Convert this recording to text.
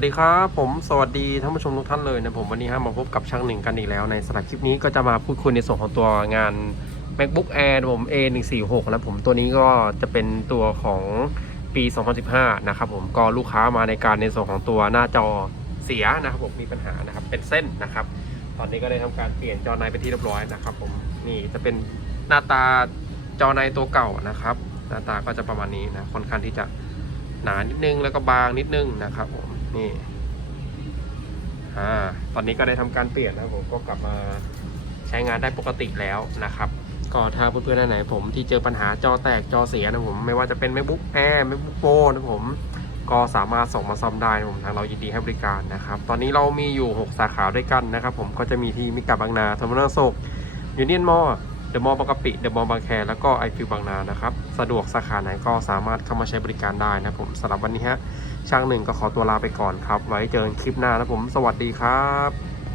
สวัสดีครับผมสวัสดีท่านผู้ชมทุกท่านเลยนะผมวันนี้ฮะมาพบกับช่างหนึ่งกันอีกแล้วในสำหรับคลิปนี้ก็จะมาพูดคุยในส่วนของตัวงาน macbook air นะผม a 1 4 6นะผมตัวนี้ก็จะเป็นตัวของปี 2015 นะครับผมก็ลูกค้ามาในการในส่วนของตัวหน้าจอเสียนะครับผมมีปัญหานะครับเป็นเส้นนะครับ ตอนนี้ก็ได้ทำการเปลี่ยนจอในไปนที่เรียบร้อยนะครับผมนี่จะเป็นหน้าตาจอในตัวเก่านะครับ หน้าตาก็จะประมาณนี้นะค่อนข้างที่จะหนานิดนึงแล้วก็บางนิดนึงนะครับผม นี่อ่าตอนนี้ก็ได้ทำการเปลี่ยนนะครับผมก็กลับมาใช้งานได้ปกติแล้วนะครับ ก็ถ้าเพื่อนๆท่านไหนผมที่เจอปัญหาจอแตกจอเสียนะผม ไม่ว่าจะเป็น macbook air macbook pro นะผมก็สามารถส่งมาซ่อมได้นะผมทางเรายินดีให้บริการนะครับ ตอนนี้เรามีอยู่ 6 สาขาด้วยกันนะครับ ผมก็จะมีที่มิกาบางนาทอมนาโศกยูเนียนมอ เดอะมอลล์บางกะปิเดอะมอลล์บางแคแล้วก็ไอฟิวบางนานะครับ สะดวกสาขาไหนก็สามารถเข้ามาใช้บริการได้นะผมสำหรับวันนี้ฮะช่างหนึ่งก็ขอตัวลาไปก่อนครับ ไว้เจอกันคลิปหน้านะผม สวัสดีครับ